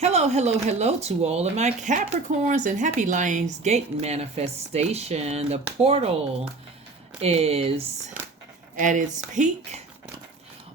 Hello, hello, hello to all of my Capricorns and happy Lions Gate manifestation. The portal is at its peak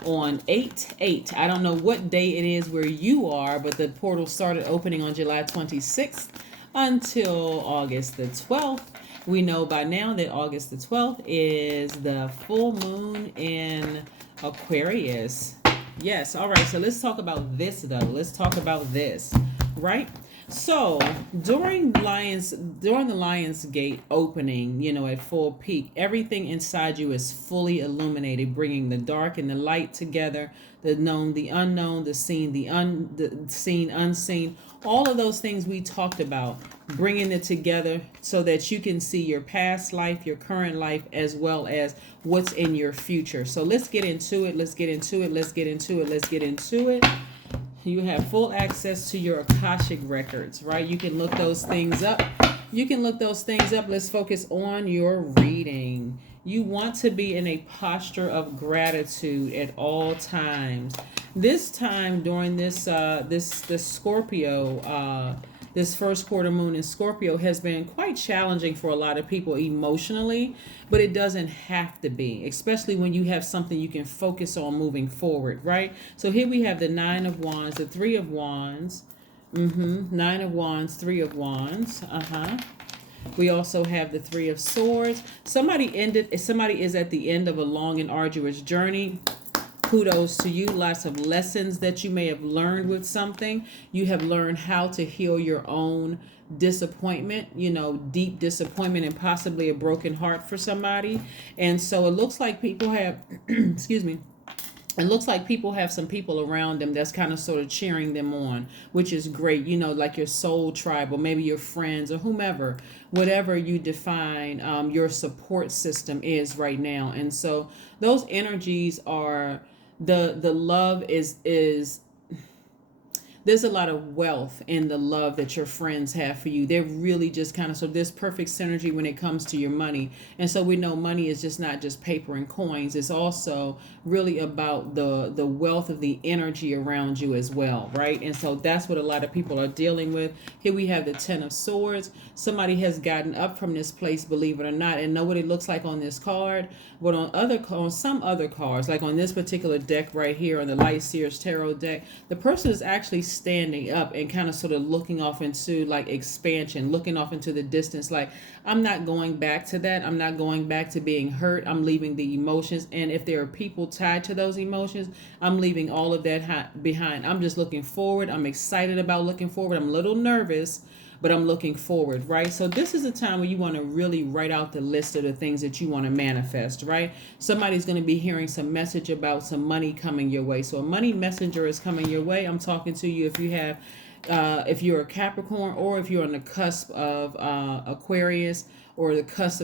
on 8 8. I don't know what day it is where you are, but the portal started opening on July 26th until August the 12th. We know by now that August the 12th is the full moon in Aquarius. Yes, all right. So let's talk about this though. Let's talk about this, right? So during the Lions Gate opening, at full peak, everything inside you is fully illuminated, bringing the dark and the light together, the known, the unknown, the seen, unseen, all of those things we talked about, bringing it together so that you can see your past life, your current life, as well as what's in your future. So let's get into it. Let's get into it. Let's get into it. Let's get into it. You have full access to your Akashic records, right? You can look those things up. Let's focus on your reading. You want to be in a posture of gratitude at all times. This time during this Scorpio, this first quarter moon in Scorpio has been quite challenging for a lot of people emotionally, but it doesn't have to be, especially when you have something you can focus on moving forward, right? So here we have the Nine of Wands, the Three of Wands, Nine of Wands, Three of Wands, We also have the Three of Swords. Somebody is at the end of a long and arduous journey. Kudos to you. Lots of lessons that you may have learned with something. You have learned how to heal your own disappointment, deep disappointment and possibly a broken heart for somebody. And so it looks like people have, excuse me, it looks like people have some people around them that's kind of sort of cheering them on, which is great, like your soul tribe or maybe your friends or whomever, whatever you define your support system is right now. And so those energies are the love is there's a lot of wealth in the love that your friends have for you. They're really just kind of, so there's perfect synergy when it comes to your money. And so we know money is just not just paper and coins. It's also really about the wealth of the energy around you as well, right? And so that's what a lot of people are dealing with. Here we have the Ten of Swords. Somebody has gotten up from this place, believe it or not, and know what it looks like on this card. But on some other cards, like on this particular deck right here, on the Light Seers Tarot deck, the person is actually standing up and kind of sort of looking off into like expansion, looking off into the distance, like, I'm not going back to that. I'm not going back to being hurt. I'm leaving the emotions. And if there are people tied to those emotions, I'm leaving all of that behind. I'm just looking forward. I'm excited about looking forward. I'm a little nervous, but I'm looking forward, right? So this is a time where you want to really write out the list of the things that you want to manifest, right? Somebody's going to be hearing some message about some money coming your way. So a money messenger is coming your way. I'm talking to you if you're a Capricorn, or if you're on the cusp of Aquarius, or the cusp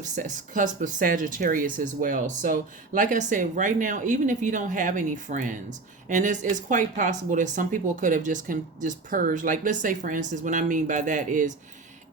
of Sagittarius as well. So, like I said, right now, even if you don't have any friends, and it's quite possible that some people could have just purged. Like, let's say, for instance, what I mean by that is,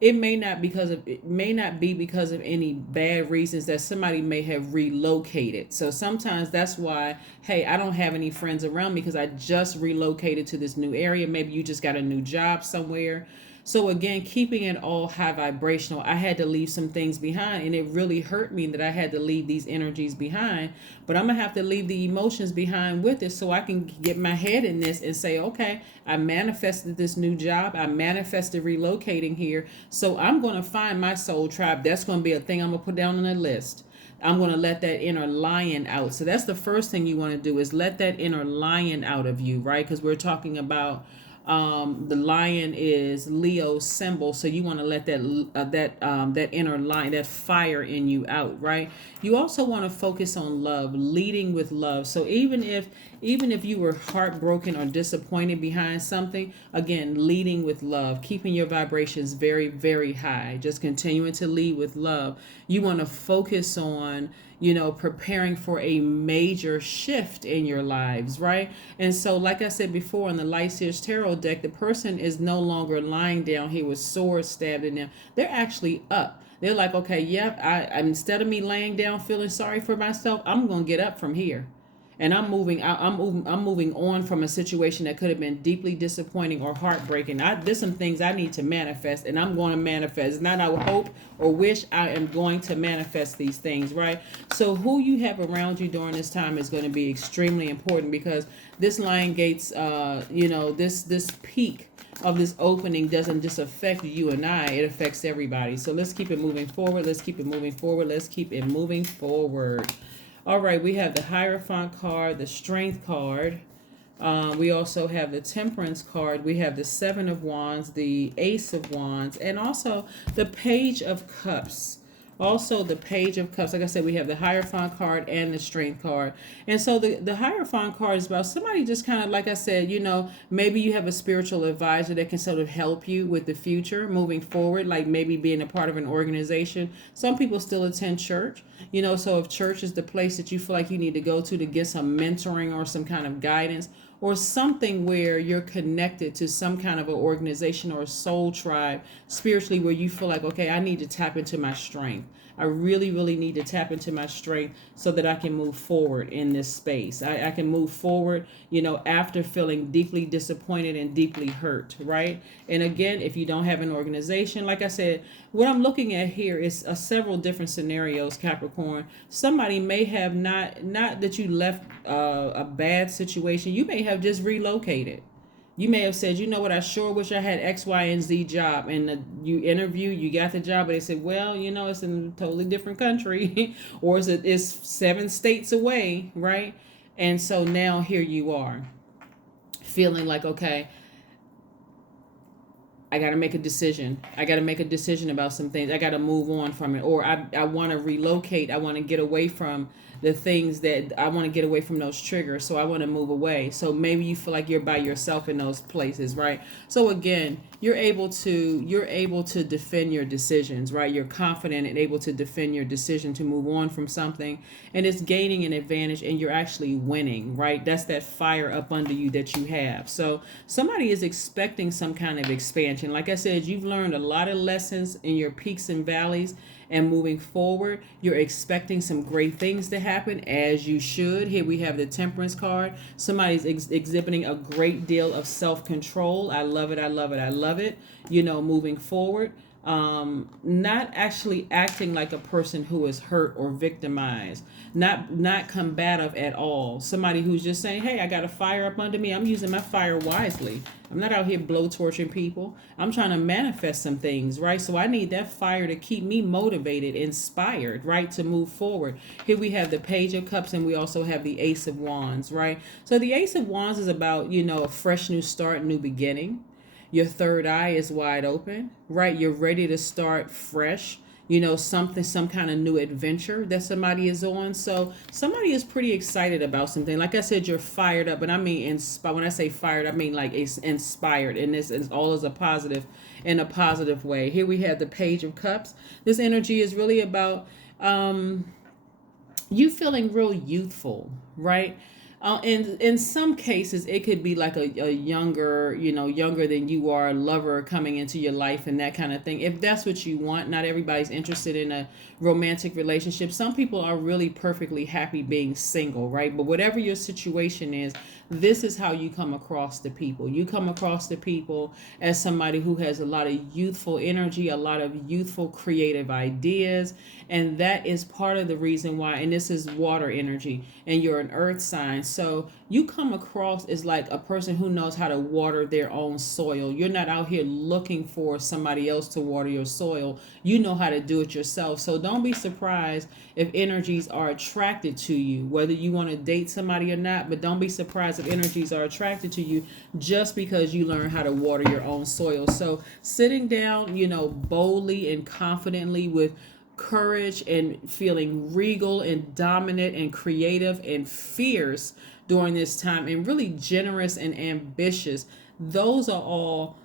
it may not be because of any bad reasons that somebody may have relocated. So sometimes that's why, hey, I don't have any friends around me because I just relocated to this new area. Maybe you just got a new job somewhere. So again, keeping it all high vibrational, I had to leave some things behind, and it really hurt me that I had to leave these energies behind. But I'm gonna have to leave the emotions behind with it, so I can get my head in this and say, okay, I manifested this new job, I manifested relocating here, so I'm gonna find my soul tribe. That's gonna be a thing I'm gonna put down on the list. I'm going to let that inner lion out. So that's the first thing you want to do, is let that inner lion out of you, right? Because we're talking about the lion is Leo's symbol, so you want to let that inner lion, that fire in you out, right? You also want to focus on love, leading with love. So even if you were heartbroken or disappointed behind something, again, leading with love, keeping your vibrations very, very high, just continuing to lead with love. You want to focus on preparing for a major shift in your lives, right? And so, like I said before, on the Light Seers Tarot deck, the person is no longer lying down here with swords stabbed in them. They're actually up. They're like, okay, yep, I instead of me laying down feeling sorry for myself, I'm going to get up from here. and I'm moving on from a situation that could have been deeply disappointing or heartbreaking. There's some things I need to manifest, and I'm going to manifest. It's not I hope or wish, I am going to manifest these things, right? So who you have around you during this time is going to be extremely important, because this Lion Gates, this peak of this opening doesn't just affect you and I, it affects everybody. So let's keep it moving forward. Let's keep it moving forward. Let's keep it moving forward. All right, we have the Hierophant card, the Strength card. We also have the Temperance card. We have the Seven of Wands, the Ace of Wands, and also the Page of Cups. Also, the Page of Cups. Like I said, we have the Hierophant card and the Strength card. And so the Hierophant card is about somebody just kind of, like I said, maybe you have a spiritual advisor that can sort of help you with the future moving forward, like maybe being a part of an organization. Some people still attend church, so if church is the place that you feel like you need to go to get some mentoring or some kind of guidance, or something where you're connected to some kind of an organization or a soul tribe spiritually, where you feel like, okay, I need to tap into my strength. I really, really need to tap into my strength so that I can move forward in this space. I can move forward, after feeling deeply disappointed and deeply hurt, right? And again, if you don't have an organization, like I said, what I'm looking at here is several different scenarios, Capricorn. Somebody may have not that you left a bad situation. You may have just relocated. You may have said, you know what, I sure wish I had X, Y, and Z job. And you interview, you got the job, but they said, well, it's in a totally different country or it's 7 states away, right? And so now here you are feeling like, okay, I got to make a decision. I got to make a decision about some things. I got to move on from it. Or I want to relocate. I want to get away from the things that I want to get away from, those triggers. So I want to move away. So maybe you feel like you're by yourself in those places, right? So again, you're able to defend your decisions, right? You're confident and able to defend your decision to move on from something, and it's gaining an advantage, and you're actually winning, right? That's that fire up under you that you have. So somebody is expecting some kind of expansion. Like I said, you've learned a lot of lessons in your peaks and valleys, and moving forward, you're expecting some great things to happen, as you should. Here we have the Temperance card. Somebody's exhibiting a great deal of self-control. I love it. I love it. I love it. Moving forward. Not actually acting like a person who is hurt or victimized, not combative at all. Somebody who's just saying, hey, I got a fire up under me. I'm using my fire wisely. I'm not out here blowtorching people. I'm trying to manifest some things, right? So I need that fire to keep me motivated, inspired, right, to move forward. Here we have the Page of Cups, and we also have the Ace of Wands, right? So the Ace of Wands is about, a fresh new start, new beginning. Your third eye is wide open, right? You're ready to start fresh, some kind of new adventure that somebody is on. So somebody is pretty excited about something. Like I said, you're fired up, but I mean, when I say fired, I mean like it's inspired, and this is all is a positive, in a positive way. Here we have the Page of Cups. This energy is really about you feeling real youthful, right? In some cases, it could be like a younger, younger than you are, lover coming into your life and that kind of thing. If that's what you want, not everybody's interested in a romantic relationship. Some people are really perfectly happy being single, right? But whatever your situation is, this is how you come across the people. You come across the people as somebody who has a lot of youthful energy, a lot of youthful creative ideas. And that is part of the reason why, and this is water energy, and you're an earth sign. So you come across as like a person who knows how to water their own soil. You're not out here looking for somebody else to water your soil. You know how to do it yourself. So don't be surprised if energies are attracted to you, whether you want to date somebody or not. But don't be surprised if energies are attracted to you just because you learn how to water your own soil. So sitting down, boldly and confidently with courage and feeling regal and dominant and creative and fierce during this time, and really generous and ambitious. Those are all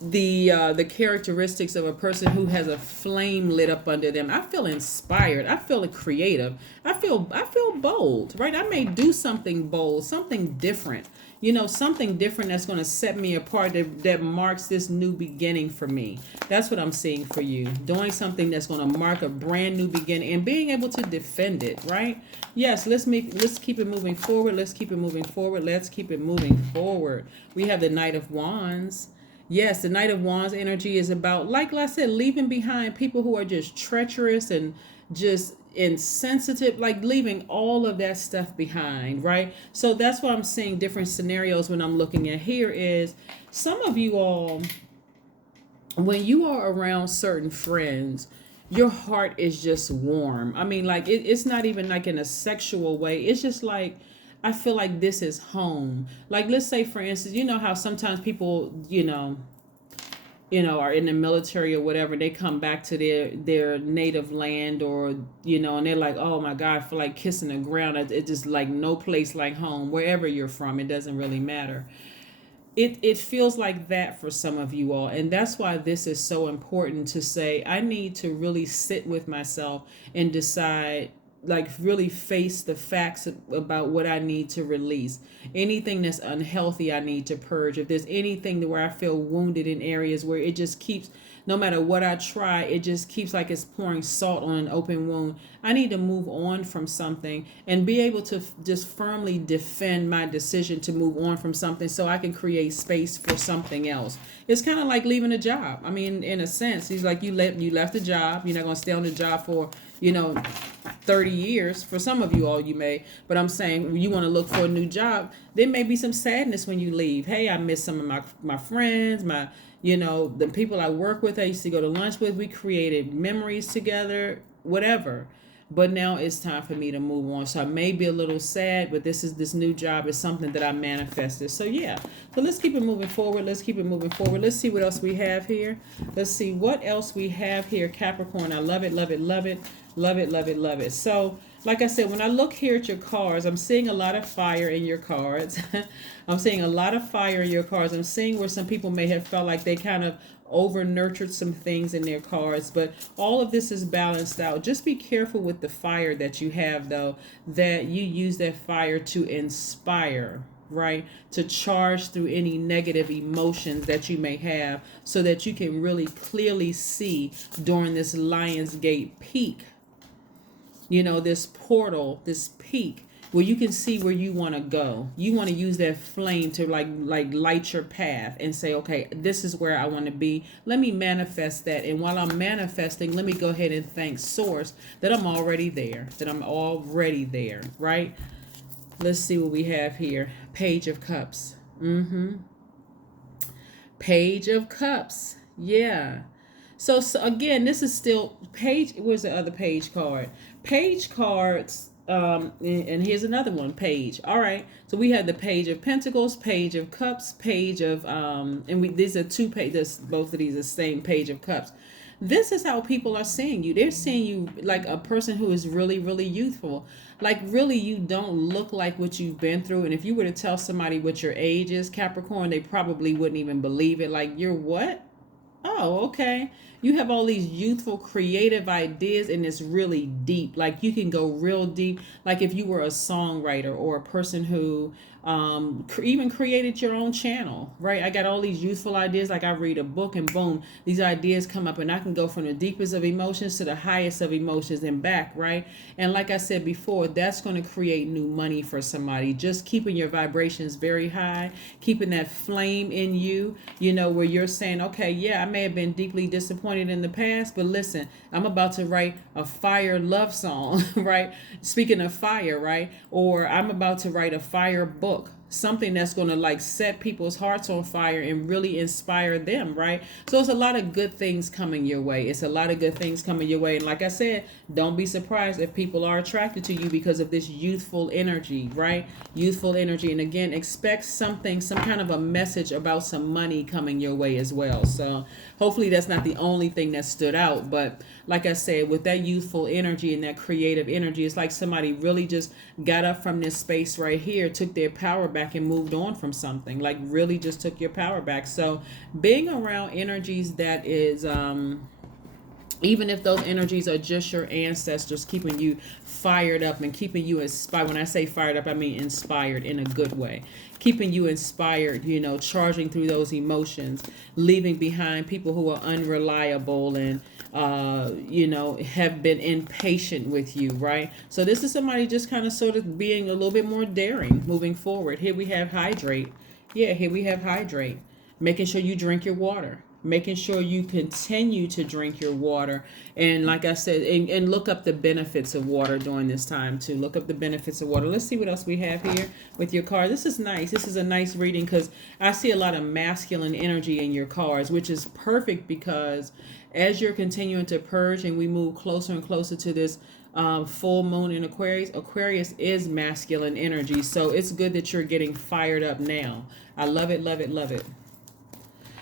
the characteristics of a person who has a flame lit up under them. I feel inspired. I feel creative. I feel bold, right? I may do something bold, something different, something different that's going to set me apart, that marks this new beginning for me. That's what I'm seeing for you. Doing something that's going to mark a brand new beginning and being able to defend it, right? Yes, let's keep it moving forward. Let's keep it moving forward. Let's keep it moving forward. We have the Knight of Wands. Yes, the Knight of Wands energy is about, like I said, leaving behind people who are just treacherous and just insensitive, like leaving all of that stuff behind, right? So that's why I'm seeing different scenarios when I'm looking at here is some of you all, when you are around certain friends, your heart is just warm. I mean, like it's not even like in a sexual way. It's just like, I feel like this is home. Like, let's say, for instance, you know how sometimes people, are in the military or whatever, they come back to their native land, or and they're like, oh my God, I feel like kissing the ground. It's just like no place like home. Wherever you're from, it doesn't really matter. It feels like that for some of you all, and that's why this is so important to say, I need to really sit with myself and decide, like really face the facts about what I need to release. Anything that's unhealthy, I need to purge. If there's anything where I feel wounded in areas where it just keeps, no matter what I try, it just keeps like it's pouring salt on an open wound, I need to move on from something and be able to just firmly defend my decision to move on from something so I can create space for something else. It's kind of like leaving a job. I mean, in a sense, he's like, you left a job. You're not going to stay on the job for, 30 years. For some of you all, you may, but I'm saying you want to look for a new job. There may be some sadness when you leave. Hey, I miss some of my friends, the people I work with, I used to go to lunch with. We created memories together, whatever. But now it's time for me to move on. So I may be a little sad, but this new job is something that I manifested. So yeah. So let's keep it moving forward. Let's keep it moving forward. Let's see what else we have here. Let's see what else we have here, Capricorn. I love it, love it, love it, love it, love it, love it. So like I said, when I look here at your cards, I'm seeing a lot of fire in your cards. I'm seeing a lot of fire in your cards. I'm seeing where some people may have felt like they kind of over nurtured some things in their cards, but all of this is balanced out. Just be careful with the fire that you have, though, that you use that fire to inspire, right? To charge through any negative emotions that you may have so that you can really clearly see during this Lionsgate peak, this portal, this peak, where you can see where you want to go. You want to use that flame to like light your path and say, okay, this is where I want to be. Let me manifest that. And while I'm manifesting, let me go ahead and thank Source that I'm already there, right? Let's see what we have here. Page of Cups. Page of Cups. Yeah. So again, this is still page. Where's the other page card? Page cards. And here's another one, page. All right. So we have the Page of Pentacles, Page of Cups, Page of these are two pages. Both of these are the same Page of Cups. This is how people are seeing you. They're seeing you like a person who is really, really youthful. Like really, you don't look like what you've been through. And if you were to tell somebody what your age is, Capricorn, they probably wouldn't even believe it. Like, you're what? Oh, okay. You have all these youthful, creative ideas, and it's really deep. Like, you can go real deep. Like if you were a songwriter or a person who even created your own channel, right? I got all these youthful ideas. Like I read a book and boom, these ideas come up, and I can go from the deepest of emotions to the highest of emotions and back, right? And like I said before, that's going to create new money for somebody. Just keeping your vibrations very high, keeping that flame in you, where you're saying, okay, yeah, I may have been deeply disappointed in the past, but listen, I'm about to write a fire love song, right? Speaking of fire, right? Or I'm about to write a fire book, something that's going to like set people's hearts on fire and really inspire them, right? So it's a lot of good things coming your way. And like I said, don't be surprised if people are attracted to you because of this youthful energy, right? Youthful energy. And again, expect some kind of a message about some money coming your way as well. So hopefully that's not the only thing that stood out, but like I said, with that youthful energy and that creative energy, it's like somebody really just got up from this space right here, took their power back and moved on from something. Like really just took your power back. So being around energies that is Even if those energies are just your ancestors keeping you fired up and keeping you inspired. When I say fired up, I mean inspired in a good way. Keeping you inspired, charging through those emotions, leaving behind people who are unreliable and, have been impatient with you, right? So this is somebody just kind of sort of being a little bit more daring moving forward. Here we have hydrate. Yeah, here we have hydrate. Making sure you drink your water, making sure you continue to drink your water, and like I said, and look up the benefits of water during this time too. Look up the benefits of water. Let's see what else we have here with your card. This is nice. This is a nice reading because I see a lot of masculine energy in your cards, which is perfect because as you're continuing to purge and we move closer and closer to this full moon in Aquarius is masculine energy, so it's good that you're getting fired up now. I love it, love it, love it.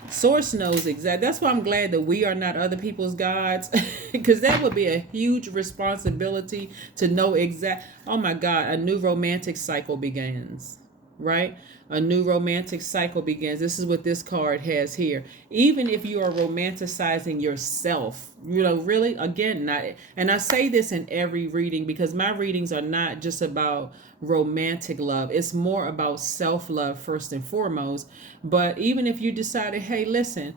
Source knows exactly. That's why I'm glad that we are not other people's gods, because that would be a huge responsibility to know exact. Oh my God, a new romantic cycle begins, right? A new romantic cycle begins. This is what this card has here. Even if you are romanticizing yourself, really, again, not. And I say this in every reading because my readings are not just about romantic love. It's more about self-love first and foremost. But even if you decided, hey, listen,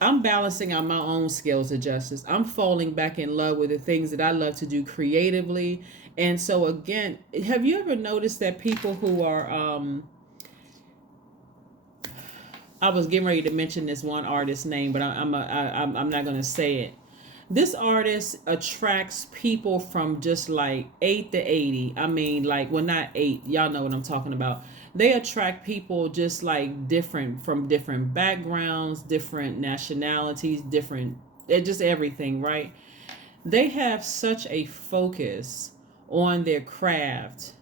I'm balancing out my own scales of justice. I'm falling back in love with the things that I love to do creatively. And so again, have you ever noticed that people who are I was getting ready to mention this one artist's name, but I'm not going to say it. This artist attracts people from just like 8 to 80. I mean, like, well, not 8. Y'all know what I'm talking about. They attract people just like different, from different backgrounds, different nationalities, different, just everything, right? They have such a focus on their craft.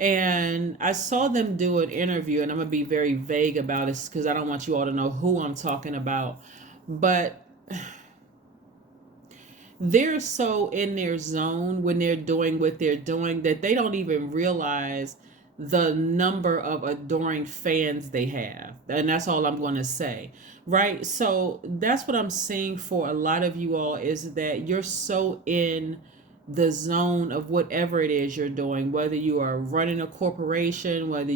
And I saw them do an interview, and I'm going to be very vague about it because I don't want you all to know who I'm talking about. But they're so in their zone when they're doing what they're doing that they don't even realize the number of adoring fans they have. And that's all I'm going to say. Right? So that's what I'm seeing for a lot of you all, is that you're so in the zone of whatever it is you're doing, whether you are running a corporation, whether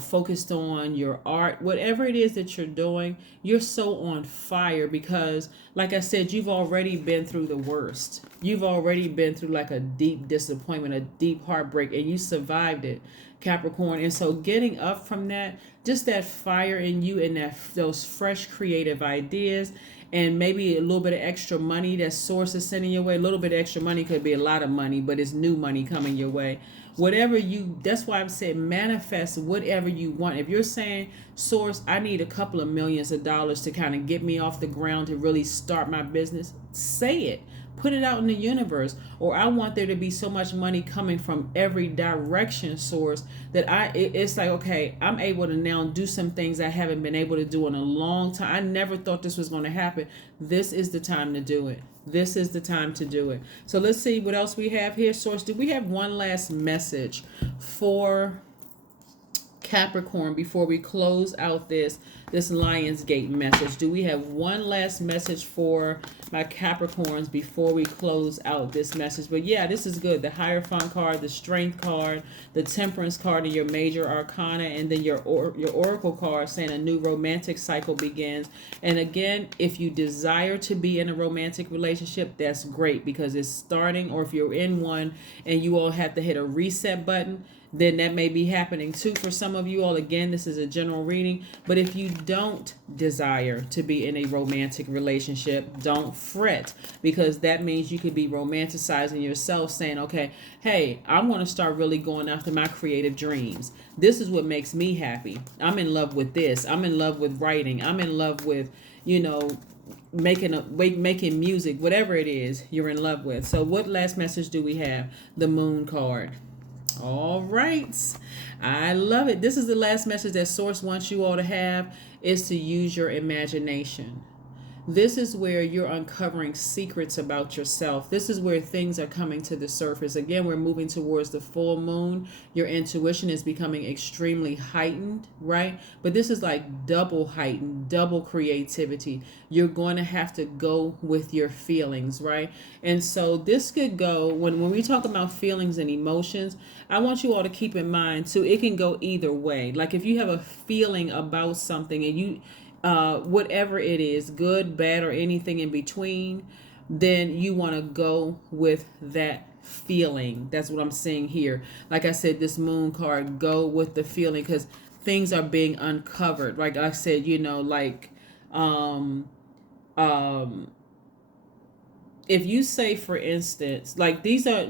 focused on your art, whatever it is that you're doing, you're so on fire because, like I said, you've already been through the worst. You've already been through like a deep disappointment, a deep heartbreak, and you survived it, Capricorn. And so getting up from that, just that fire in you and those fresh creative ideas, and maybe a little bit of extra money that source is sending your way. A little bit of extra money could be a lot of money, but it's new money coming your way. That's why I've said manifest whatever you want. If you're saying, source, I need a couple of millions of dollars to kind of get me off the ground to really start my business, say it. Put it out in the universe. Or I want there to be so much money coming from every direction, source, that it's like, okay, I'm able to now do some things I haven't been able to do in a long time. I never thought this was going to happen. This is the time to do it. This is the time to do it. So let's see what else we have here, source. Do we have one last message for Capricorn before we close out this Lionsgate message? Do we have one last message for my Capricorns before we close out this message? But yeah, this is good. The Hierophant card, the Strength card, the Temperance card, and your major arcana, and then your Oracle card saying a new romantic cycle begins. And again, if you desire to be in a romantic relationship, that's great because it's starting. Or if you're in one and you all have to hit a reset button, then that may be happening too for some of you all. Again, this is a general reading. But if you don't desire to be in a romantic relationship, don't fret, because that means you could be romanticizing yourself, saying, okay, hey, I'm going to start really going after my creative dreams. This is what makes me happy. I'm in love with this. I'm in love with writing. I'm in love with, making music, whatever it is you're in love with. So what last message do we have? The Moon card. All right. I love it. This is the last message that Source wants you all to have, is to use your imagination. This is where you're uncovering secrets about yourself. This is where things are coming to the surface. Again, we're moving towards the full moon. Your intuition is becoming extremely heightened, right? But this is like double heightened, double creativity. You're going to have to go with your feelings, right? And so this could go, when we talk about feelings and emotions, I want you all to keep in mind too, it can go either way. Like if you have a feeling about something and you whatever it is, good, bad, or anything in between, then you want to go with that feeling. That's what I'm saying here. Like I said, this moon card, go with the feeling, because things are being uncovered. Like I said, like um um if you say, for instance, like these are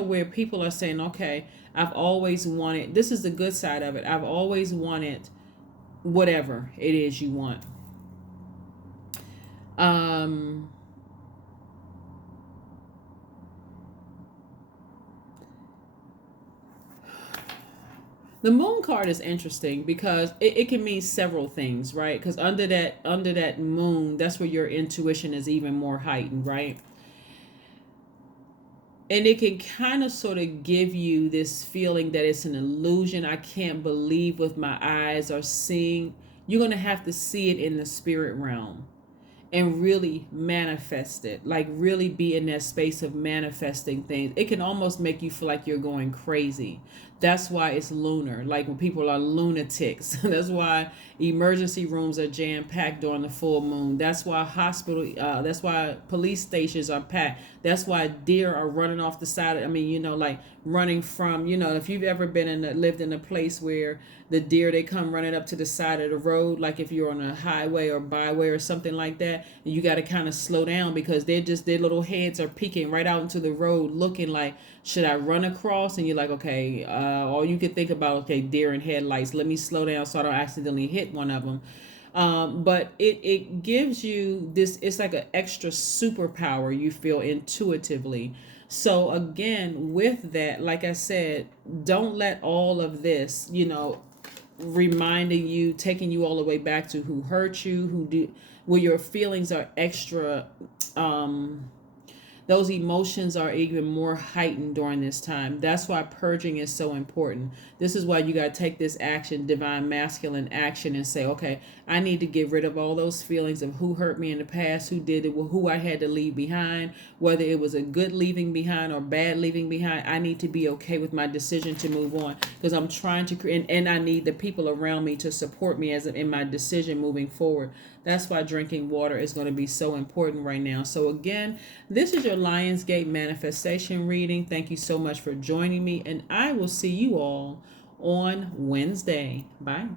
where people are saying, okay, I've always wanted, this is the good side of it, I've always wanted whatever it is you want. Um, the moon card is interesting because it can mean several things, right? Because under that moon, that's where your intuition is even more heightened, right? And it can kind of sort of give you this feeling that it's an illusion. I can't believe with my eyes, or seeing. You're going to have to see it in the spirit realm and really manifest it, like really be in that space of manifesting things. It can almost make you feel like you're going crazy. That's why it's lunar, like when people are lunatics. That's why emergency rooms are jam packed during the full moon. That's why that's why police stations are packed. That's why deer are running off the side. I mean, like running from, if you've ever lived in a place where the deer, they come running up to the side of the road, like if you're on a highway or byway or something like that, and you got to kind of slow down because their little heads are peeking right out into the road, looking like, should I run across? And you're like, okay, or you could think about, okay, deer in headlights, let me slow down so I don't accidentally hit one of them. But it gives you this, it's like an extra superpower you feel intuitively. So again, with that, like I said, don't let all of this, reminding you, taking you all the way back to who hurt you, where your feelings are extra, those emotions are even more heightened during this time. That's why purging is so important. This is why you got to take this action, divine masculine action, and say, okay, I need to get rid of all those feelings of who hurt me in the past, who did it, who I had to leave behind, whether it was a good leaving behind or bad leaving behind. I need to be okay with my decision to move on, because I'm trying to create, and I need the people around me to support me in my decision moving forward. That's why drinking water is going to be so important right now. So again, this is your Lionsgate manifestation reading. Thank you so much for joining me, and I will see you all on Wednesday. Bye.